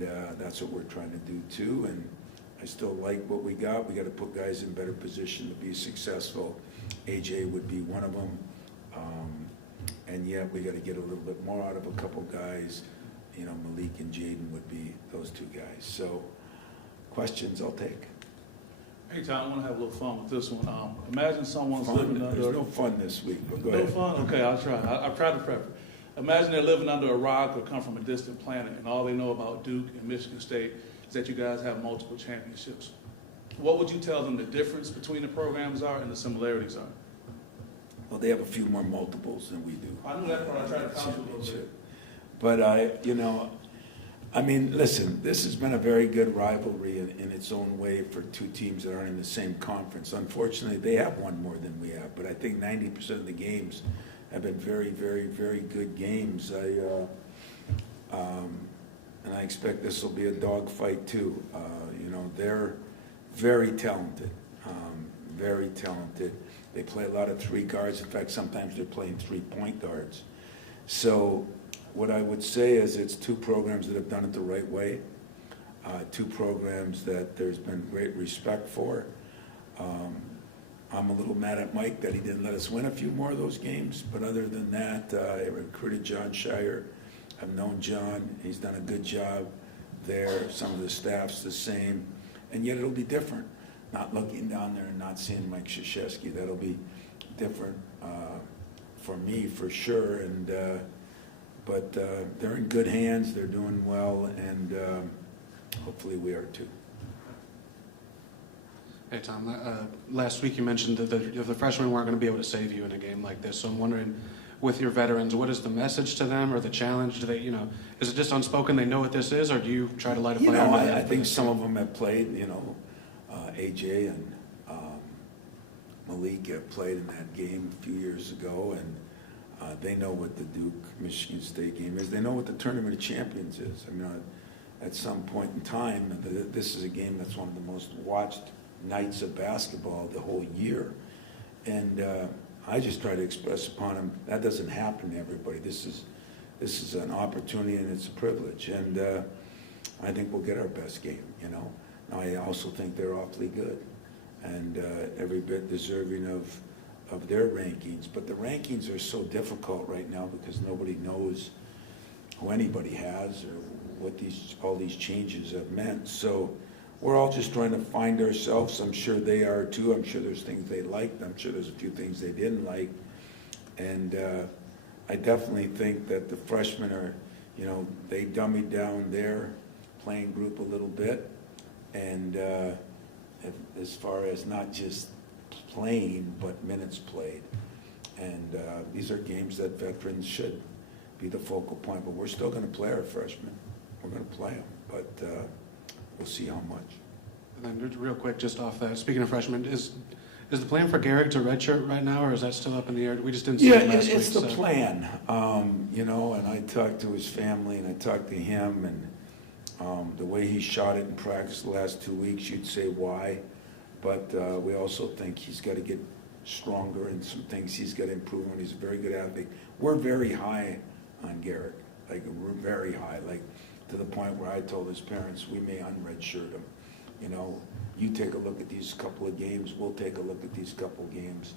and that's what we're trying to do too. And I still like what we got. We got to put guys in better position to be successful. AJ would be one of them, and yet we got to get a little bit more out of a couple guys. You know, Malik and Jaden would be those two guys. So, questions I'll take. Hey, Tom, I want to have a little fun with this one. Imagine someone's Fun? living under... There's no fun this week, but go No ahead. fun? Okay, I'll try. I've tried to prep it. Imagine they're living under a rock or come from a distant planet, and all they know about Duke and Michigan State is that you guys have multiple championships. What would you tell them the difference between the programs are and the similarities are? Well, they have a few more multiples than we do. I knew that part. I tried to count you a little bit. But I mean, listen, this has been a very good rivalry in its own way for two teams that aren't in the same conference. Unfortunately, they have won more than we have, but I think 90% of the games have been very, very, very good games. And I expect this will be a dogfight too. They're very talented, very talented. They play a lot of three guards. In fact, sometimes they're playing 3-point guards. So what I would say is it's two programs that have done it the right way, two programs that there's been great respect for. I'm a little mad at Mike that he didn't let us win a few more of those games, but other than that, I recruited John Shire. I've known John. He's done a good job there. Some of the staff's the same, and yet it'll be different. Not looking down there and not seeing Mike Krzyzewski, that'll be different for me for sure. But they're in good hands. They're doing well, and hopefully we are too. Hey, Tom, last week you mentioned that the freshmen weren't going to be able to save you in a game like this. So I'm wondering, with your veterans, what is the message to them or the challenge? Do they, is it just unspoken, they know what this is, or do you try to light a fire? I think some of them have played, AJ and Malik have played in that game a few years ago, and they know what the Duke-Michigan State game is. They know what the Tournament of Champions is. I mean, at some point in time, this is a game that's one of the most watched nights of basketball the whole year. And I just try to express upon them, that doesn't happen to everybody. This is an opportunity and it's a privilege. And I think we'll get our best game, Now, I also think they're awfully good and every bit deserving of their rankings. But the rankings are so difficult right now because nobody knows who anybody has or what all these changes have meant. So we're all just trying to find ourselves. I'm sure they are too. I'm sure there's things they liked. I'm sure there's a few things they didn't like. And I definitely think that the freshmen are, they dummied down their playing group a little bit. And as far as not just playing, but minutes played. And these are games that veterans should be the focal point. But we're still going to play our freshmen. We're going to play them. But we'll see how much. And then real quick, just off that, speaking of freshmen, is the plan for Garrick to redshirt right now, or is that still up in the air? We just didn't see it last week. It's the plan. And I talked to his family, and I talked to him, and the way he shot it in practice the last 2 weeks, you'd say why. But we also think he's got to get stronger and some things he's got to improve on. He's a very good athlete. We're very high on Garrick, we're very high, to the point where I told his parents we may unredshirt him. You take a look at these couple of games, we'll take a look at these couple of games.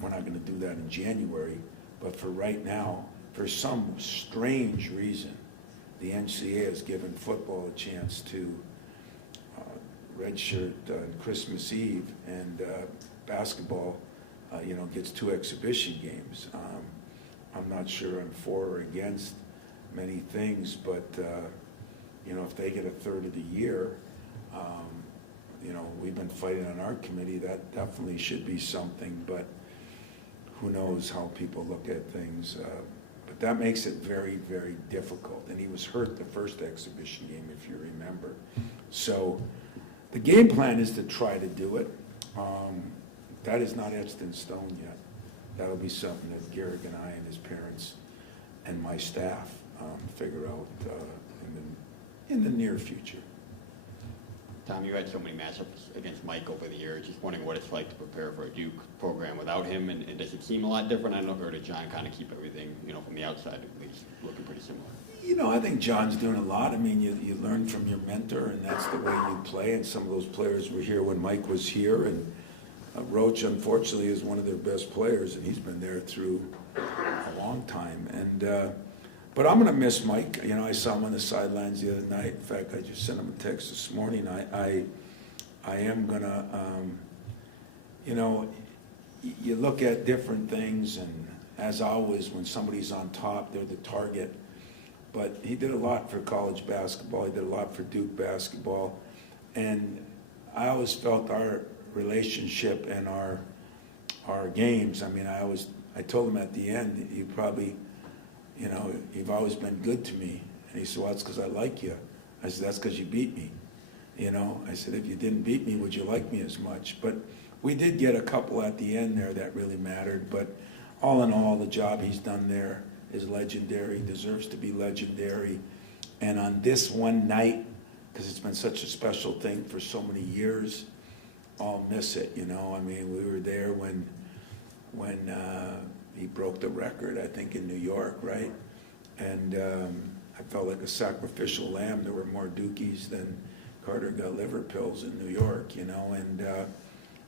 We're not going to do that in January, but for right now, for some strange reason, the NCAA has given football a chance to redshirt on Christmas Eve, and basketball, gets 2 exhibition games. I'm not sure I'm for or against many things, but if they get a third of the year, we've been fighting on our committee. That definitely should be something, but who knows how people look at things. But that makes it very, very difficult. And he was hurt the first exhibition game, if you remember. So the game plan is to try to do it. That is not etched in stone yet. That'll be something that Garrick and I and his parents and my staff figure out in the near future. Tom, you had so many matchups against Mike over the years. Just wondering what it's like to prepare for a Duke program without him, and does it seem a lot different? I don't know, or did John kind of keep everything, from the outside at least, looking pretty similar? I think John's doing a lot. I mean, you learn from your mentor, and that's the way you play. And some of those players were here when Mike was here, and Roach, unfortunately, is one of their best players, and he's been there through a long time. And but I'm going to miss Mike. I saw him on the sidelines the other night. In fact, I just sent him a text this morning. I am going to, you look at different things, and as always, when somebody's on top, they're the target. But he did a lot for college basketball. He did a lot for Duke basketball. And I always felt our relationship and our games, I told him at the end, you probably, you've always been good to me. And he said, well, that's because I like you. I said, that's because you beat me. I said, if you didn't beat me, would you like me as much? But we did get a couple at the end there that really mattered. But all in all, the job he's done there is legendary, deserves to be legendary. And on this one night, because it's been such a special thing for so many years, I'll miss it, we were there when he broke the record, I think, in New York, right? And I felt like a sacrificial lamb. There were more Dukies than Carter got liver pills in New York, and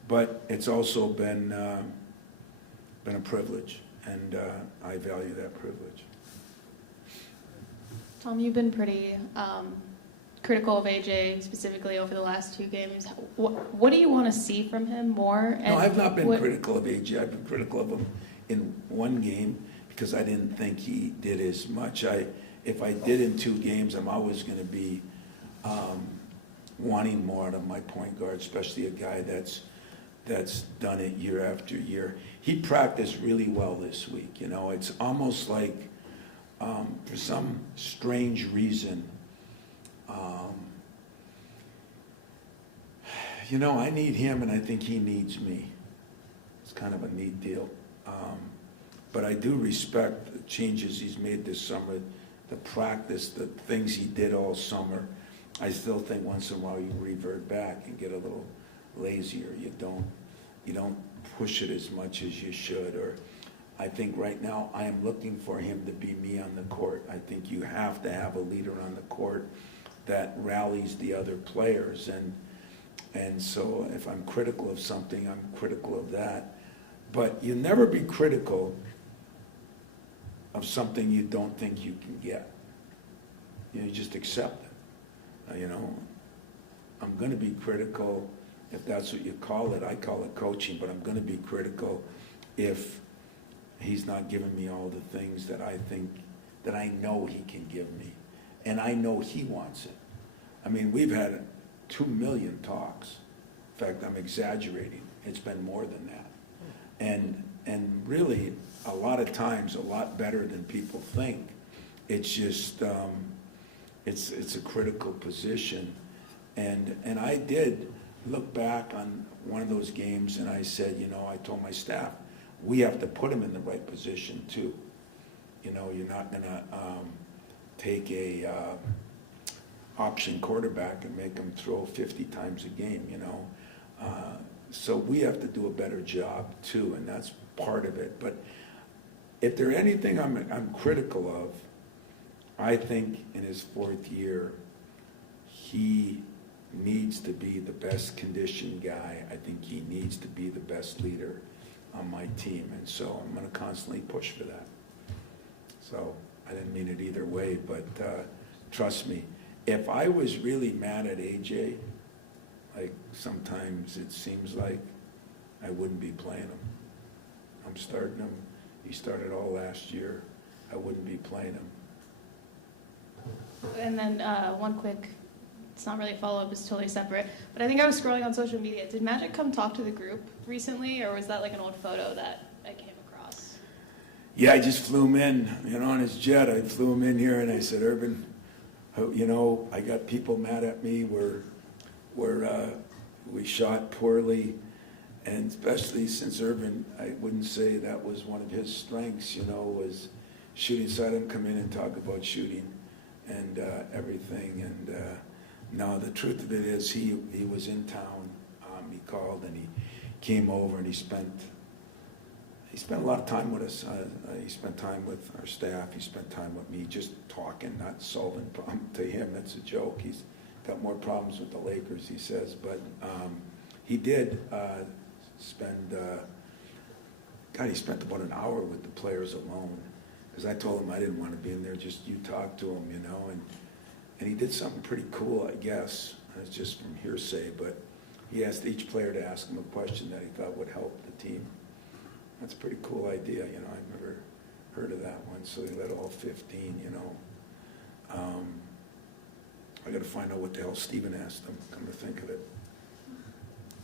but it's also been a privilege, and I value that privilege. Tom, you've been pretty critical of AJ specifically over the last 2 games. What do you want to see from him more? No, I've not been critical of AJ. I've been critical of him in one game because I didn't think he did as much. If I did in 2 games, I'm always going to be wanting more out of my point guard, especially a guy that's done it year after year. He practiced really well this week. It's almost like for some strange reason, I need him and I think he needs me. It's kind of a neat deal. But I do respect the changes he's made this summer, the practice, the things he did all summer. I still think once in a while you revert back and get a little lazier. You don't push it as much as you should. Or I think right now I am looking for him to be me on the court. I think you have to have a leader on the court that rallies the other players. And so if I'm critical of something, I'm critical of that. But you never be critical of something you don't think you can get. You just accept it. I'm going to be critical if that's what you call it. I call it coaching, but I'm going to be critical if he's not giving me all the things that I think, that I know he can give me. And I know he wants it. We've had 2 million talks. In fact, I'm exaggerating. It's been more than that. And really, a lot of times, a lot better than people think. It's just, it's a critical position. And I did look back on one of those games and I said, I told my staff, we have to put him in the right position too. You're not going to take a option quarterback and make him throw 50 times a game, So we have to do a better job too, and that's part of it. But if there's anything I'm critical of, I think in his 4th year, he needs to be the best conditioned guy. I think he needs to be the best leader on my team, and so I'm going to constantly push for that. So I didn't mean it either way, but trust me, if I was really mad at AJ, like sometimes it seems like I wouldn't be playing him. I'm starting him. He started all last year. I wouldn't be playing him. And then one quick, it's not really a follow-up, it's totally separate, but I think I was scrolling on social media. Did Magic come talk to the group recently, or was that like an old photo that I came across? Yeah, I just flew him in, on his jet. I flew him in here and I said, Urban, I got people mad at me where we shot poorly, and especially since Urban, I wouldn't say that was one of his strengths, was shooting. So I didn't come in and talk about shooting and everything. And No, the truth of it is he was in town. He called and he came over and he spent a lot of time with us. He spent time with our staff. He spent time with me, just talking, not solving problems. To him, that's a joke. He's got more problems with the Lakers, he says. But he did spend, he spent about an hour with the players alone. Because I told him I didn't want to be in there, just you talk to him, you know. And he did something pretty cool, I guess. It's just from hearsay, but he asked each player to ask him a question that he thought would help the team. That's a pretty cool idea, you know. I've never heard of that one. So he let all 15, you know. I got to find out what the hell Steven asked him, come to think of it.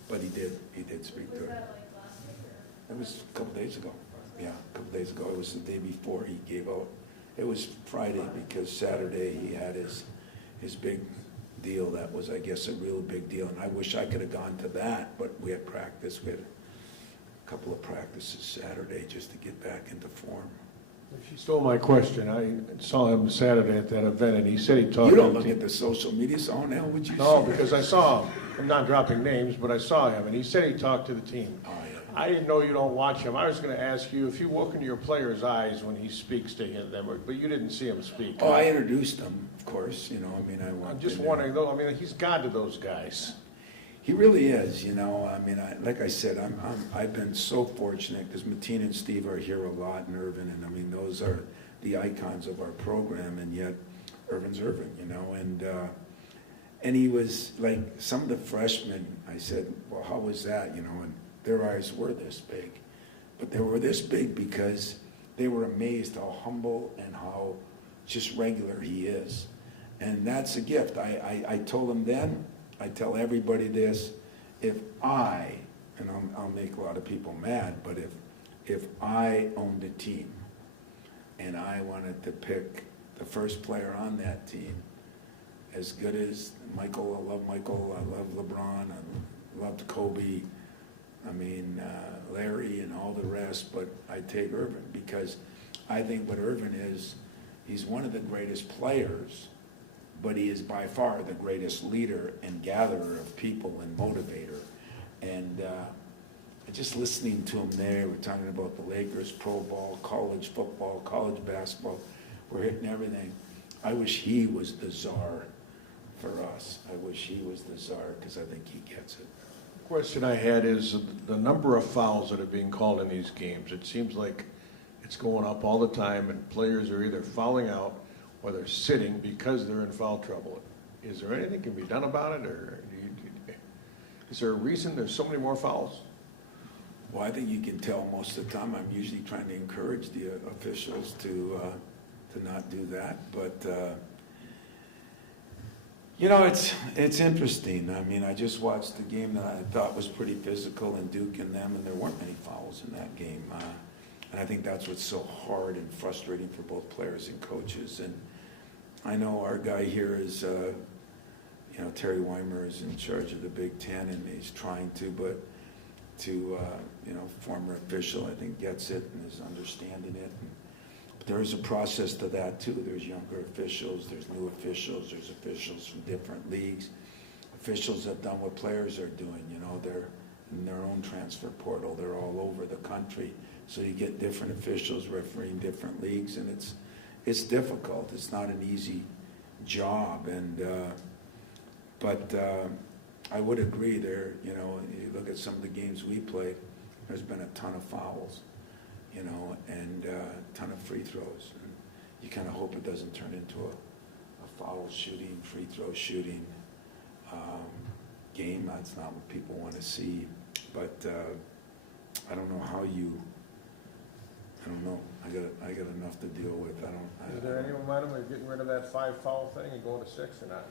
But he did speak to it. Was that like last week or? It was a couple days ago. Yeah, a couple days ago. It was the day before he gave out. It was Friday because Saturday he had his big deal. That was, I guess, a real big deal. And I wish I could have gone to that, but we had practice. We had a couple of practices Saturday just to get back into form. She stole my question. I saw him Saturday at that event, and he said he talked. You don't to look the at the social media, so how the hell would you No, see because I saw him. I'm not dropping names, but I saw him, and he said he talked to the team. Oh, yeah. I didn't know you don't watch him. I was going to ask you if you look into your player's eyes when he speaks to them, but you didn't see him speak. Oh, I introduced him, of course. You know, I mean, I'm just wondering, though. I mean, he's God to those guys. He really is, you know. I mean, like I said, I've been so fortunate because Matina and Steve are here a lot, and Irvin, and I mean, those are the icons of our program, and yet Irvin's Irvin, you know. And he was like, some of the freshmen, I said, well, how was that, you know? And their eyes were this big, but they were this big because they were amazed how humble and how just regular he is, and that's a gift. I told him then. I tell everybody this, and I'll make a lot of people mad, but if I owned a team and I wanted to pick the first player on that team, as good as Michael, I love Michael, I love LeBron, I loved Kobe, I mean, Larry and all the rest, but I'd take Irvin because I think what Irvin is, he's one of the greatest players, but he is by far the greatest leader and gatherer of people and motivator. And just listening to him there, we're talking about the Lakers, pro ball, college football, college basketball, we're hitting everything. I wish he was the czar for us. I wish he was the czar because I think he gets it. The question I had is the number of fouls that are being called in these games. It seems like it's going up all the time, and players are either fouling out or they're sitting because they're in foul trouble. Is there anything can be done about it, or is there a reason there's so many more fouls? Well, I think you can tell most of the time. I'm usually trying to encourage the officials to not do that, but you know, it's interesting. I mean, I just watched the game that I thought was pretty physical in Duke and them, and there weren't many fouls in that game. And I think that's what's so hard and frustrating for both players and coaches. And I know our guy here is, you know, Terry Weimer is in charge of the Big Ten, and he's trying to, but you know, former official, I think, gets it and is understanding it. But there is a process to that, too. There's younger officials, there's new officials, there's officials from different leagues. Officials have done what players are doing, you know, they're in their own transfer portal. They're all over the country. So you get different officials refereeing different leagues, and it's difficult. It's not an easy job, and but I would agree there. You know, you look at some of the games we played. There's been a ton of fouls, you know, and a ton of free throws. And you kind of hope it doesn't turn into a foul shooting, free throw shooting game. That's not what people want to see. But I don't know how you. I don't know. I got enough to deal with. Is there any momentum of getting rid of that 5 foul thing and going to 6 or not?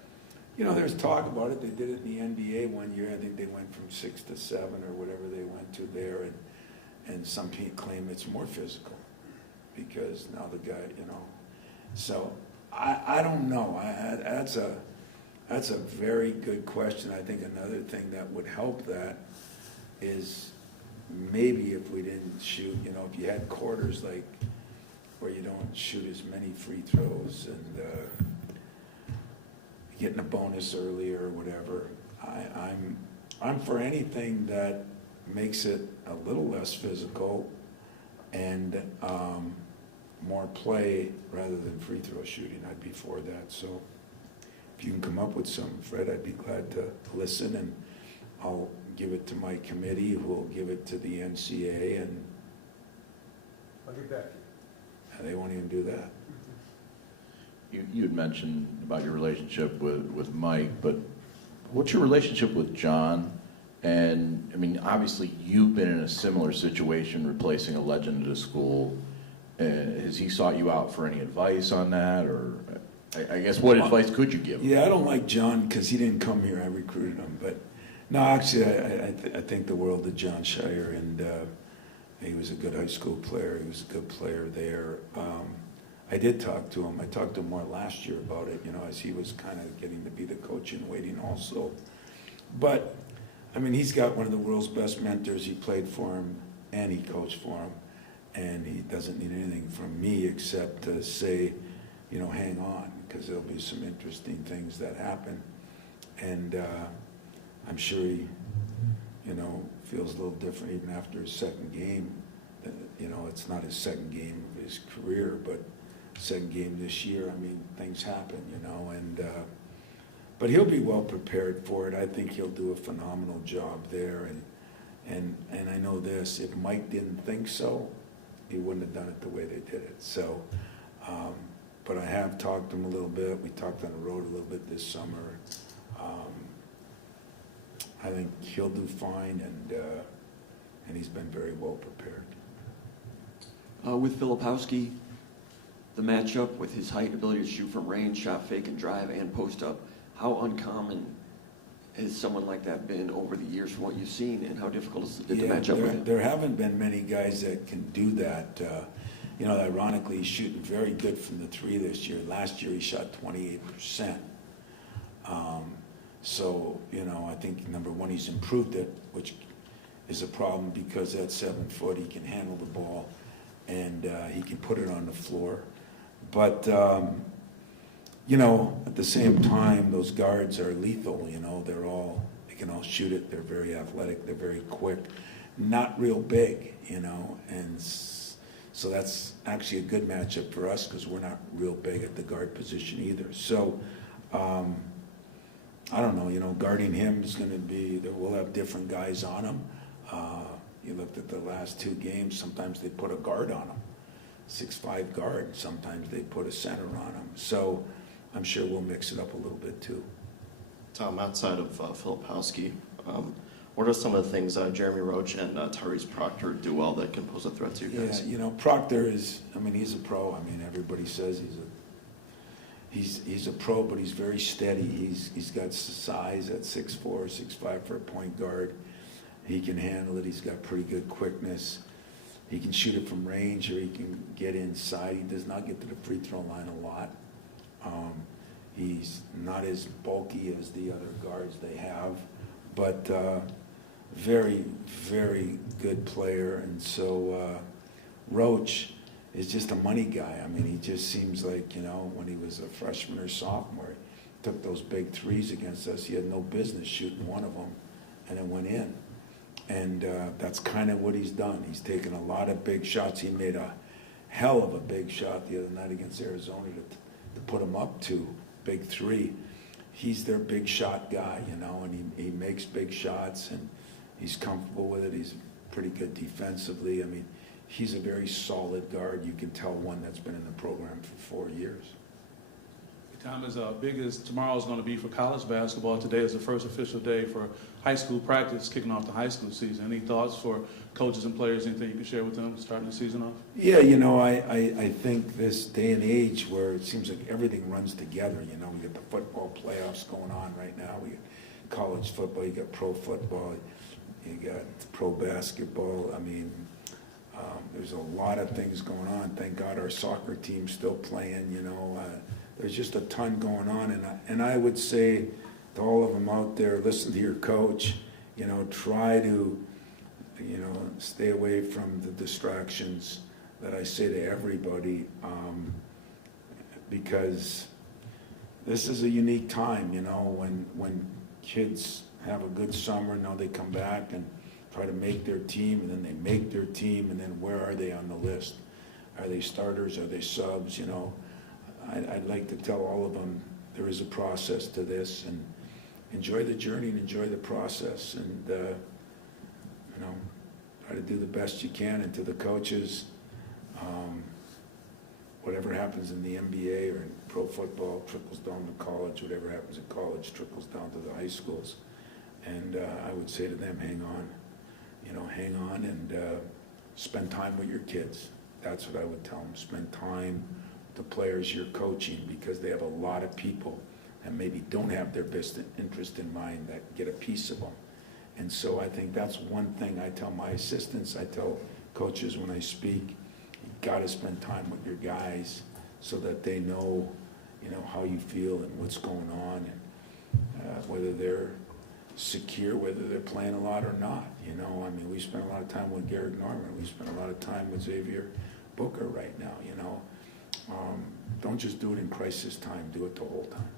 You know, there's talk about it. They did it in the NBA one year. I think they went from 6 to 7 or whatever they went to there, and some people claim it's more physical because now the guy, you know. So I don't know. That's a very good question. I think another thing that would help that is maybe if we didn't shoot, you know, if you had quarters like where you don't shoot as many free throws, and getting a bonus earlier or whatever. I'm for anything that makes it a little less physical and more play rather than free throw shooting. I'd be for that. So if you can come up with some, Fred, I'd be glad to listen, and I'll give it to my committee, who will give it to the NCA, and I'll get back. they won't even do that. You had mentioned about your relationship with Mike, but what's your relationship with John? And, I mean, obviously, you've been in a similar situation replacing a legend at a school. Has he sought you out for any advice on that? Or, I guess, what advice could you give him? Yeah, I don't like John because he didn't come here. I recruited him. But, no, actually, I think the world of John Shire, and he was a good high school player. He was a good player there. I did talk to him. I talked to him more last year about it, as he was kind of getting to be the coach in waiting also. But, I mean, he's got one of the world's best mentors. He played for him and he coached for him. And he doesn't need anything from me except to say, hang on, because there'll be some interesting things that happen. And I'm sure he, feels a little different even after his second game. It's not his second game of his career, but second game this year. I mean, things happen, and but he'll be well prepared for it. I think he'll do a phenomenal job there. And I know this: if Mike didn't think so, he wouldn't have done it the way they did it. So, but I have talked to him a little bit. We talked on the road a little bit this summer. I think he'll do fine, and he's been very well prepared. With Filipowski, the matchup with his height, ability to shoot from range, shot fake and drive, and post up, how uncommon has someone like that been over the years from what you've seen, and how difficult is it to match up with him? There haven't been many guys that can do that. Ironically, he's shooting very good from the three this year. Last year he shot 28%. So, I think, number one, he's improved it, which is a problem because at 7 foot he can handle the ball and he can put it on the floor. But, at the same time, those guards are lethal, they can all shoot it. They're very athletic. They're very quick. Not real big, and so that's actually a good matchup for us because we're not real big at the guard position either. So, I don't know, guarding him is going to be, we'll have different guys on him. You looked at the last two games, sometimes they put a guard on him, 6'5" guard. Sometimes they put a center on him. So I'm sure we'll mix it up a little bit too. Tom, outside of Filipowski, what are some of the things Jeremy Roach and Tyrese Proctor do well that can pose a threat to you guys? Yeah, Proctor is, he's a pro. Everybody says he's a pro, but he's very steady. He's got size at 6'4", 6'5" for a point guard. He can handle it. He's got pretty good quickness. He can shoot it from range, or he can get inside. He does not get to the free throw line a lot. He's not as bulky as the other guards they have, but very, very good player. And so Roach is just a money guy. He just seems like, when he was a freshman or sophomore, he took those big threes against us. He had no business shooting one of them, and it went in. And that's kind of what he's done. He's taken a lot of big shots. He made a hell of a big shot the other night against Arizona to put him up to big three. He's their big shot guy, and he makes big shots, and he's comfortable with it. He's pretty good defensively. He's a very solid guard. You can tell one that's been in the program for 4 years. Tom, as big as tomorrow is going to be for college basketball, today is the first official day for high school practice, kicking off the high school season. Any thoughts for coaches and players, anything you can share with them starting the season off? Yeah, I think this day and age where it seems like everything runs together, we got the football playoffs going on right now. We got college football, you got pro football, you got pro basketball. There's a lot of things going on. Thank God our soccer team's still playing, There's just a ton going on, and I would say to all of them out there, listen to your coach, try to, stay away from the distractions that I say to everybody, because this is a unique time, you know, when kids have a good summer, now they come back and try to make their team, and then they make their team, and then where are they on the list? Are they starters? Are they subs? You know, I'd like to tell all of them there is a process to this, and enjoy the journey and enjoy the process, and you know, try to do the best you can. And to the coaches, whatever happens in the NBA or in pro football trickles down to college. Whatever happens in college trickles down to the high schools. And I would say to them, hang on. You know, hang on and spend time with your kids. That's what I would tell them. Spend time with the players you're coaching, because they have a lot of people that maybe don't have their best interest in mind that get a piece of them. And so I think that's one thing I tell my assistants, I tell coaches when I speak, you got to spend time with your guys so that they know, you know, how you feel and what's going on, and whether they're secure, whether they're playing a lot or not. You know, I mean, we spend a lot of time with Garrett Norman. We spend a lot of time with Xavier Booker right now, you know. Don't just do it in crisis time. Do it the whole time.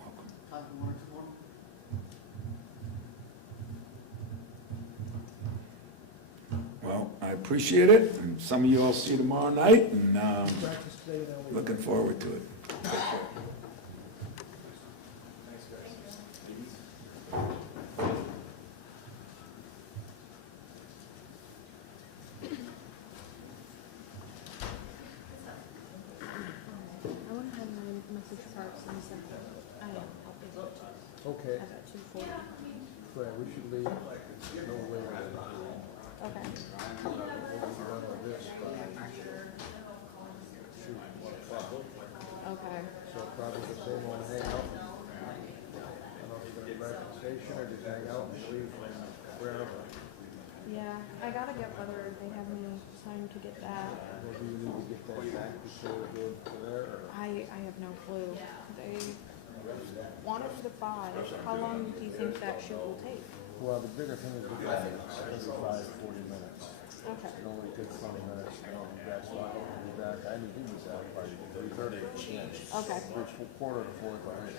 Welcome. Well, I appreciate it, and some of you I'll see tomorrow night, and looking forward to it. Take care. I want to have my message cards and stuff. I am. I'll be able to. Okay, I got 240. Fred, we should leave no later than Okay. we'll be done with this by, shoot, 1 o'clock. Okay. So probably the same one hang out. I don't know if you're gonna back to the station or just hang out and leave from wherever. Yeah, I gotta get whether they have any time to get that. Maybe you need to get that back before we go to there, or? I have no clue. They want it for the 5. How long do you think that shoot will take? Well, the bigger thing is the time, 35, 40 minutes. Okay. It only takes 20 minutes, you know, you guys want to be back. I need to be back by 3:30. Okay. Which quarter to 4 behind.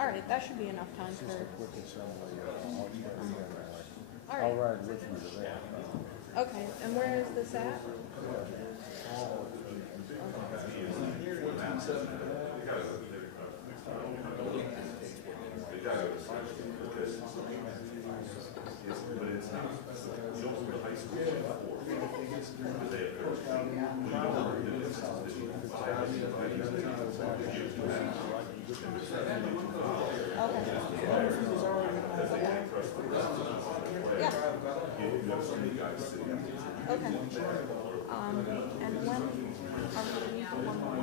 All right, that should be enough time Just for. a quick assembly, I'll put it together. All I'll right. ride with you to there. Okay, and where is this at? Yeah. Okay. And when are we leaving for one more?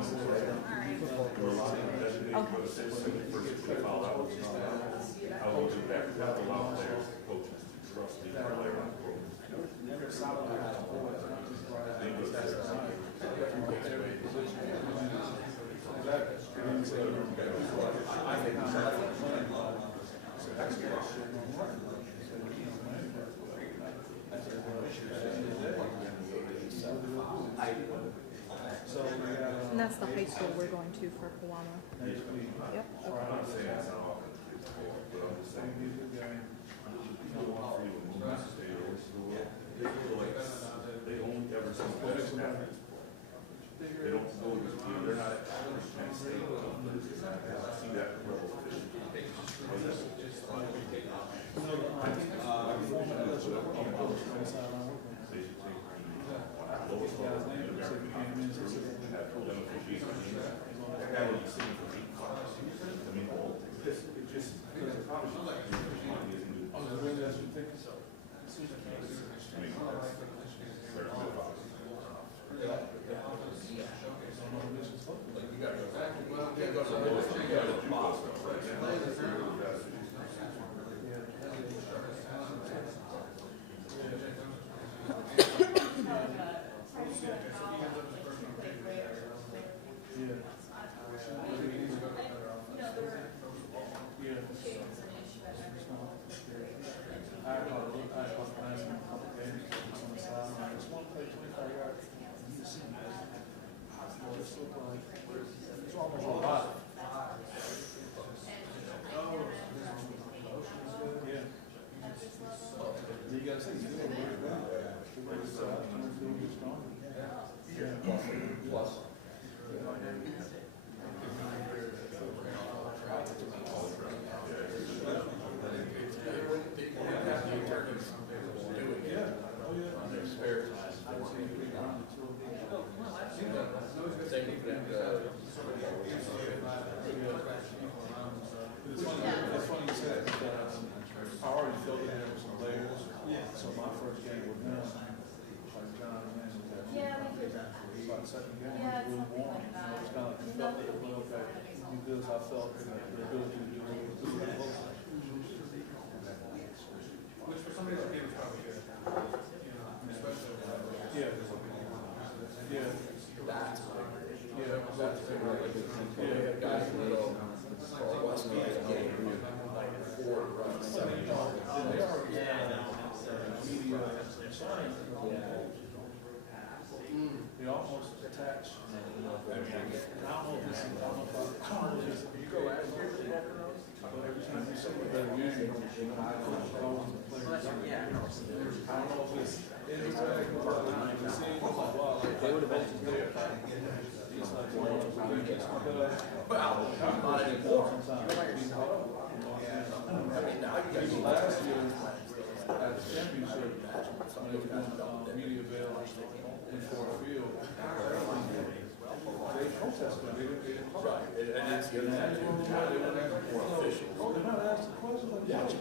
And that's the high school we're going to for Kiwanis. Yep. It's funny you said that because I already felt that there were some layers. So my first game with him, like John mentioned, was about the second game, it was really warm. You know, it's kind of like you felt it a little bit because I felt the ability to do it. Which for somebody like him is probably good. Especially, yeah. Yeah. That's guys little. They almost attach. You go out here, but every time you say a better game, I don't know if it's they would have been there. It's like last year at the championship, when they were doing media avail in Ford Field, they protested. They didn't talk. They're not asking questions like that.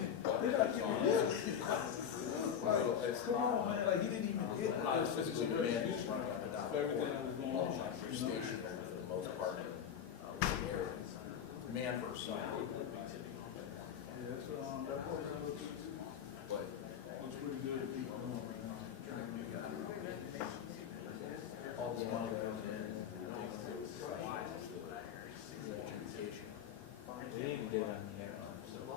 They're not giving you. Come on, man. Like, he didn't even get it. I was physically demanding everything that was going on. Station for the most part man versus son. Yeah, that's looks pretty good to keep on right now. All the smile guys. We didn't even get it on the air.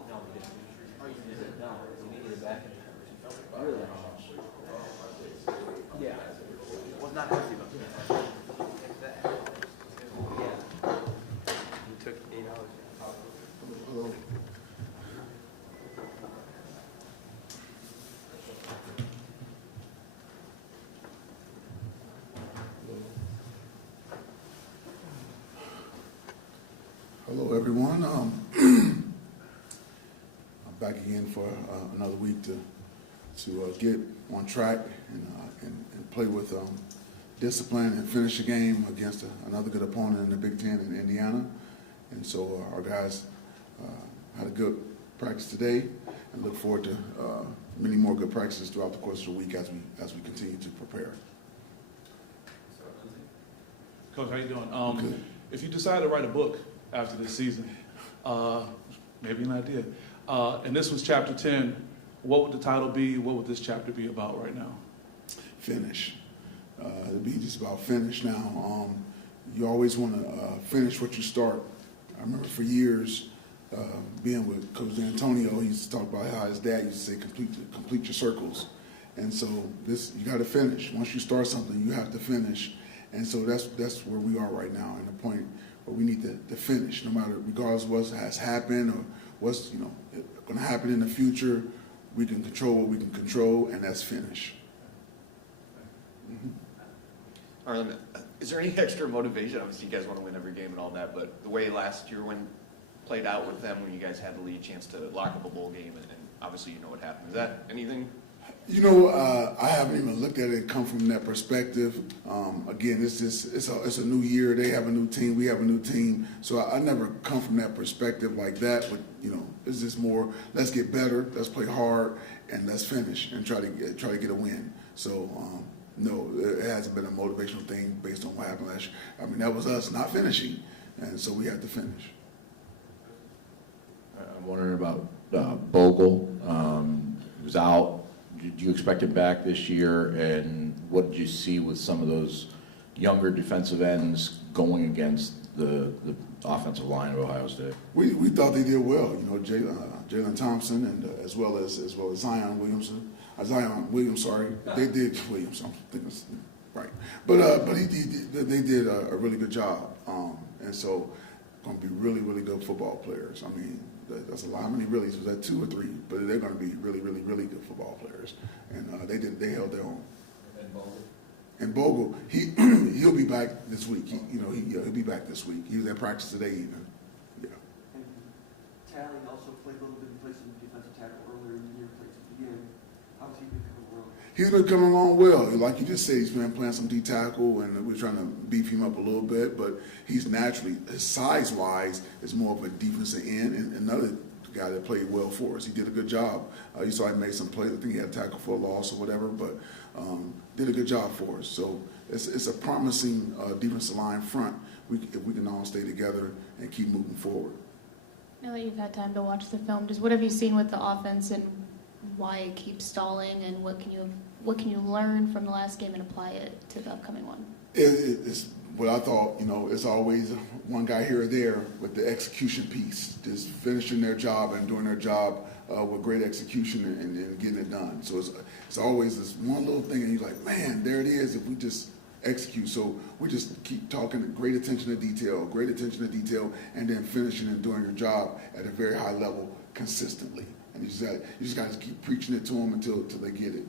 No, we didn't. Oh, you didn't? No, we didn't get it back. Really? Yeah. Well, not healthy, but yeah. You took 8 hours. Hello, everyone. I'm back again for another week to get on track and play with discipline and finish a game against another good opponent in the Big Ten in Indiana. And so our guys had a good practice today, and look forward to many more good practices throughout the course of the week as we continue to prepare. Coach, how you doing? Good. If you decide to write a book after this season, maybe an idea, and this was chapter 10, what would the title be? What would this chapter be about right now? Finish. It'll be just about finish now. You always want to finish what you start. I remember for years being with Coach D'Antonio, he used to talk about how his dad used to say, complete your circles. And so you got to finish. Once you start something, you have to finish. And so that's where we are right now, in the point where we need to finish, no matter, regardless of what has happened or what's going to happen in the future. We can control what we can control, and that's finish. Harlon, is there any extra motivation? Obviously, you guys want to win every game and all that, but the way last year played out with them when you guys had the lead chance to lock up a bowl game, and obviously you know what happened. Is that anything? I haven't even looked at it come from that perspective. Again, it's a new year. They have a new team. We have a new team. So I never come from that perspective like that. But it's just more, let's get better, let's play hard, and let's finish and try to get a win. So no, it hasn't been a motivational thing based on what happened last year. I mean, that was us not finishing, and so we had to finish. I'm wondering about Bogle. He was out. Do you expect him back this year? And what did you see with some of those younger defensive ends going against the offensive line of Ohio State? We thought they did well. Jalen Thompson and as well as Zion Williams. They did Williams. I'm thinking right, but they did a really good job, and so going to be really, really good football players. I mean, that's a lot. How many reallys was that? 2 or 3? But they're going to be really, really, really good football players, and they held their own. And Bogle, he'll be back this week. He'll be back this week. He was at practice today even. Yeah. And Tally also played a little bit in place of defensive tackle earlier in the year, played at the beginning. How's he been coming along? He's been coming along well. Like you just said, he's been playing some D tackle, and we're trying to beef him up a little bit. But he's naturally, his size-wise, is more of a defensive end. And another guy that played well for us. He did a good job. You saw he made some plays. I think he had a tackle for a loss or whatever, but did a good job for us. So it's a promising defensive line front if we can all stay together and keep moving forward. Now that you've had time to watch the film, what have you seen with the offense and why it keeps stalling, and what can you learn from the last game and apply it to the upcoming one? It's what I thought. It's always one guy here or there with the execution piece, just finishing their job and doing their job with great execution and getting it done. So it's always this one little thing, and you're like, man, there it is. If we just execute, so we just keep talking great attention to detail, and then finishing and doing your job at a very high level consistently. And you just got to keep preaching it to them until they get it.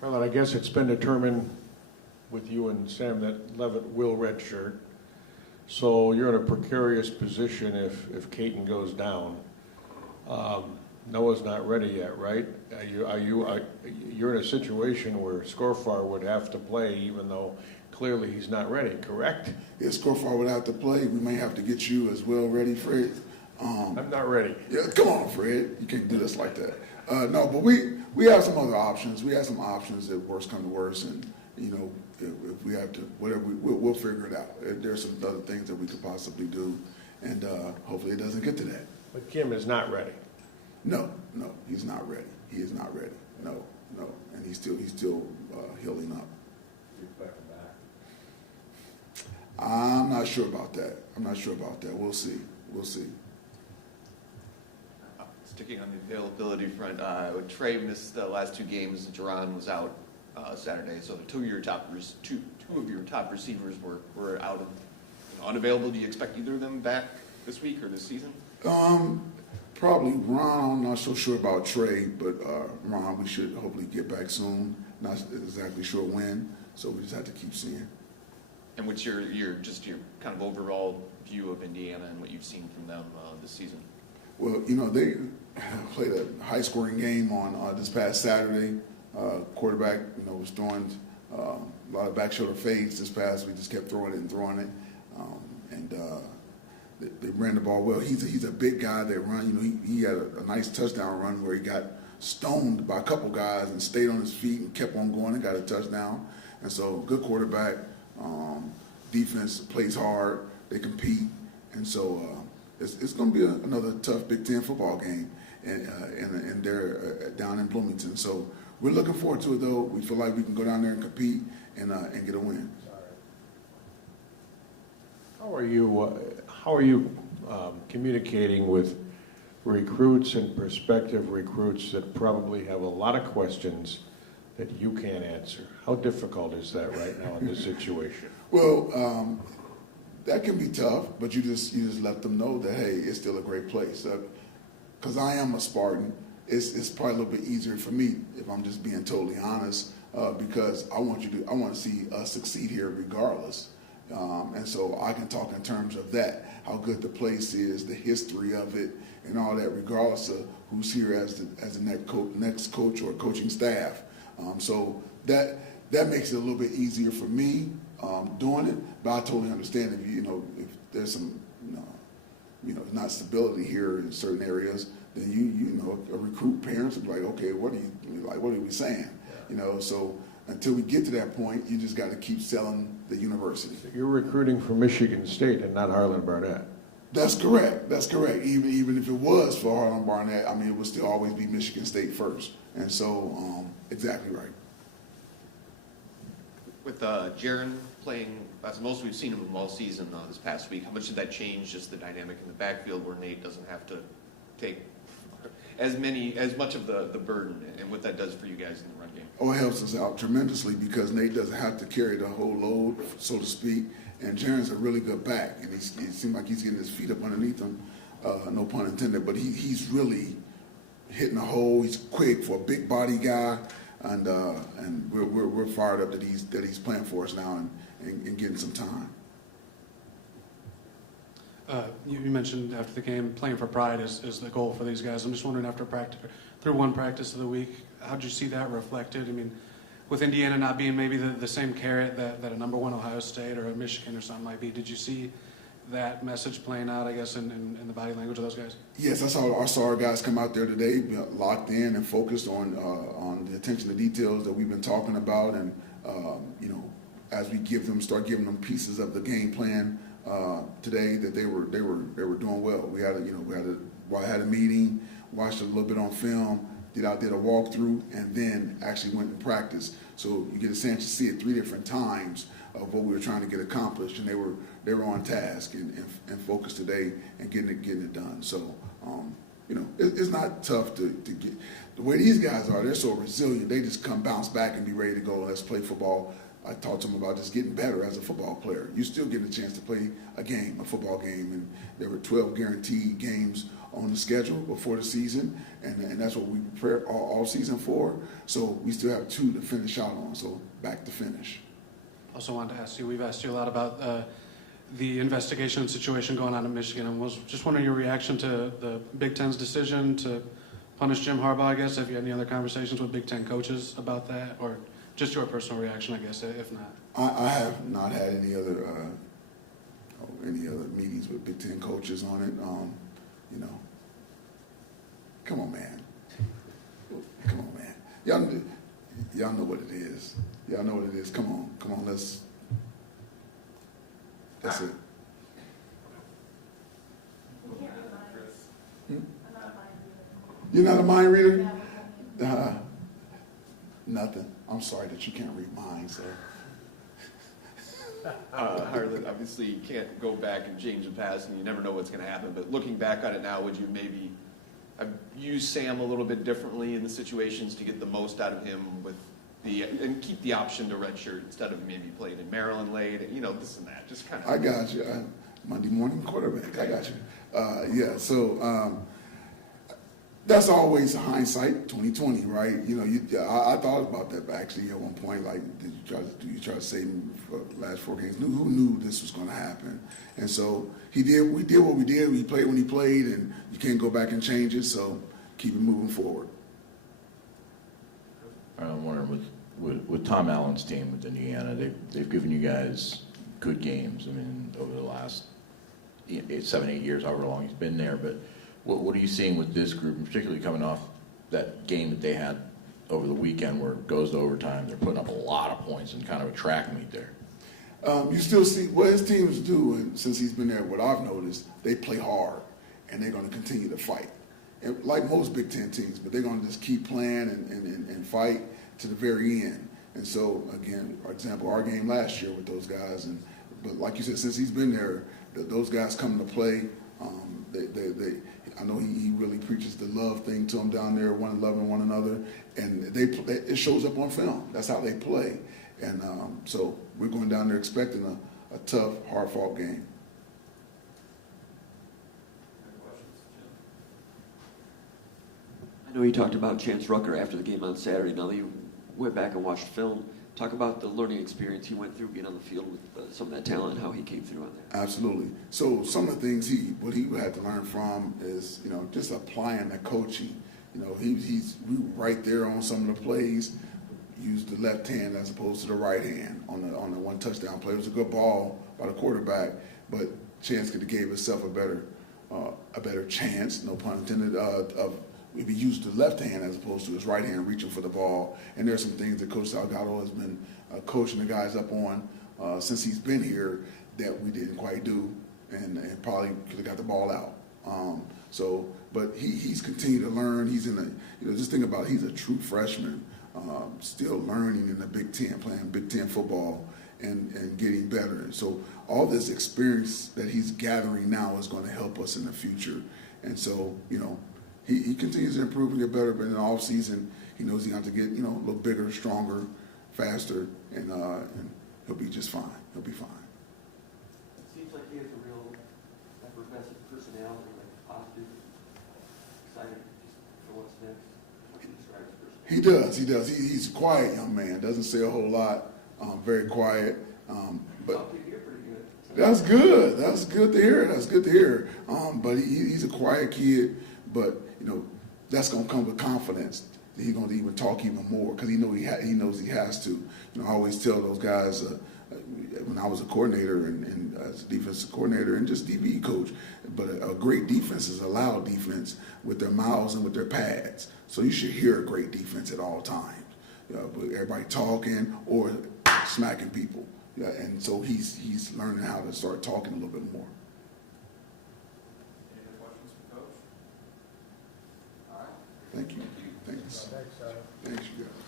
Well, I guess it's been determined with you and Sam that Levitt will redshirt. So you're in a precarious position if Caton goes down. Noah's not ready yet, right? You're in a situation where Scorfar would have to play, even though clearly he's not ready, correct? Yeah, Scorfar would have to play. We may have to get you as well ready, Fred. I'm not ready. Yeah, come on, Fred. You can't do this like that. No, but we have some other options. We have some options if worse come to worse, and if we have to, whatever, we'll figure it out. There's some other things that we could possibly do, and hopefully it doesn't get to that. But Kim is not ready. No, he's not ready. He is not ready. No, and he's still healing up. I'm not sure about that. We'll see. Sticking on the availability front, Trey missed the last two games. Jerron was out Saturday, so two of your top receivers were out and unavailable. Do you expect either of them back this week or this season? Probably Ron. I'm not so sure about Trey, but Ron, we should hopefully get back soon. Not exactly sure when, so we just have to keep seeing. And what's your kind of overall view of Indiana and what you've seen from them this season? Well, they played a high-scoring game on this past Saturday. Quarterback, was throwing a lot of back shoulder fades this past. We just kept throwing it, and they ran the ball well. He's a big guy that run. He had a nice touchdown run where he got stoned by a couple guys and stayed on his feet and kept on going and got a touchdown. And so, good quarterback. Defense plays hard. They compete, and so it's going to be another tough Big Ten football game, and they're down in Bloomington. So we're looking forward to it, though. We feel like we can go down there and compete and get a win. How are you communicating with recruits and prospective recruits that probably have a lot of questions that you can't answer? How difficult is that right now in this situation? Well, that can be tough, but you just let them know that, hey, it's still a great place. Because I am a Spartan, it's probably a little bit easier for me, if I'm just being totally honest, because I want to see us succeed here regardless. And so I can talk in terms of that, how good the place is, the history of it, and all that, regardless of who's here as the next coach or coaching staff. So that makes it a little bit easier for me doing it. But I totally understand if there's some not stability here in certain areas, then a recruit parents will be like, okay, what are we saying? So until we get to that point, you just got to keep selling the university. So you're recruiting for Michigan State and not Harlon Barnett. That's correct. Even if it was for Harlon Barnett, it would still always be Michigan State first. And so, exactly right. With Jaron playing, as most we've seen him all season this past week, how much did that change just the dynamic in the backfield where Nate doesn't have to take as much of the burden, and what that does for you guys in the run game? Oh, it helps us out tremendously because Nate doesn't have to carry the whole load, so to speak. And Jaron's a really good back, and it seems like he's getting his feet up underneath him, no pun intended, but he's really hitting a hole. He's quick for a big body guy. and we're fired up that he's playing for us now and getting some time. You mentioned after the game, playing for pride is the goal for these guys. I'm just wondering, after practice, through one practice of the week, how'd you see that reflected? I mean, with Indiana not being maybe the same carrot that a number one Ohio State or a Michigan or something might be, did you see that message playing out, I guess, in the body language of those guys? Yes, I saw our guys come out there today, locked in and focused on the attention to details that we've been talking about, and as we start giving them pieces of the game plan today, that they were doing well. We had a meeting, watched a little bit on film, did a walkthrough, and then actually went and practiced. So you get a chance to see it 3 different times of what we were trying to get accomplished, and they were on task and focused today and getting it done. So it's not tough to get. The way these guys are, they're so resilient. They just bounce back and be ready to go. Let's play football. I talked to them about just getting better as a football player. You still get a chance to play a football game, and there were 12 guaranteed games on the schedule before the season, and that's what we prepared all season for. So we still have 2 to finish out on, so back to finish. Also wanted to ask you, we've asked you a lot about the investigation situation going on in Michigan, and was just wondering your reaction to the Big Ten's decision to punish Jim Harbaugh, I guess. Have you had any other conversations with Big Ten coaches about that, or just your personal reaction, I guess, if not? I have not had any other meetings with Big Ten coaches on it. Come on, man. Come on, man. Y'all know what it is. Y'all know what it is. Come on. That's it. You're not a mind reader? Nothing. I'm sorry that you can't read minds, so. Harlan, obviously you can't go back and change the past, and you never know what's going to happen. But looking back on it now, would you maybe use Sam a little bit differently in the situations to get the most out of him and keep the option to redshirt instead of maybe playing in Maryland late, and this and that, just kind of. I got you. Monday morning quarterback. I got you. So that's always hindsight 2020, right? I thought about that actually at one point. Like, did you try to save him for the last 4 games? Who knew this was going to happen? And so we did what we did. He played when he played, and you can't go back and change it. So keep it moving forward. I'm wondering with Tom Allen's team with Indiana, they've given you guys good games. I mean, over the last 7-8 years, however long he's been there. But what are you seeing with this group, and particularly coming off that game that they had over the weekend where it goes to overtime? They're putting up a lot of points in kind of a track meet there. You still see what his teams do, and since he's been there, what I've noticed, they play hard, and they're going to continue to fight. And like most Big Ten teams, but they're going to just keep playing and fight to the very end. And so, again, for example, our game last year with those guys, but like you said, since he's been there, those guys come to play. I know he really preaches the love thing to them down there, loving one another, and it shows up on film. That's how they play. And so we're going down there expecting a tough, hard-fought game. I know you talked about Chance Rucker after the game on Saturday. Now that you went back and watched film, talk about the learning experience he went through being on the field with some of that talent and how he came through on that. Absolutely. So some of the things he had to learn from is, just applying the coaching. We were right there on some of the plays, used the left hand as opposed to the right hand on the one touchdown play. It was a good ball by the quarterback, but Chance could have gave himself a better chance, no pun intended, of if he used the left hand as opposed to his right hand reaching for the ball. And there's some things that Coach Salgado has been coaching the guys up on since he's been here that we didn't quite do, and probably could have got the ball out. But he's continued to learn. He's just think about it, he's a true freshman, still learning in the Big Ten, playing Big Ten football and getting better. And so all this experience that he's gathering now is going to help us in the future. And so, he continues to improve and get better, but in the off season, he knows he has to get, a little bigger, stronger, faster, and he'll be just fine. He'll be fine. It seems like he has a real effervescent personality, like positive, excited for what's next. How can you describe his personality? He does. He's a quiet young man. Doesn't say a whole lot. Very quiet. But that's good. That's good to hear. But he's a quiet kid. But that's gonna come with confidence. He's gonna even talk even more because he knows he has to. I always tell those guys when I was a coordinator and as a defensive coordinator and just DB coach. But a great defense is a loud defense with their mouths and with their pads. So you should hear a great defense at all times. With everybody talking or smacking people. And so he's learning how to start talking a little bit more. Any other questions for Coach? All right. Thank you. Thanks. Thanks, Thanks, you guys.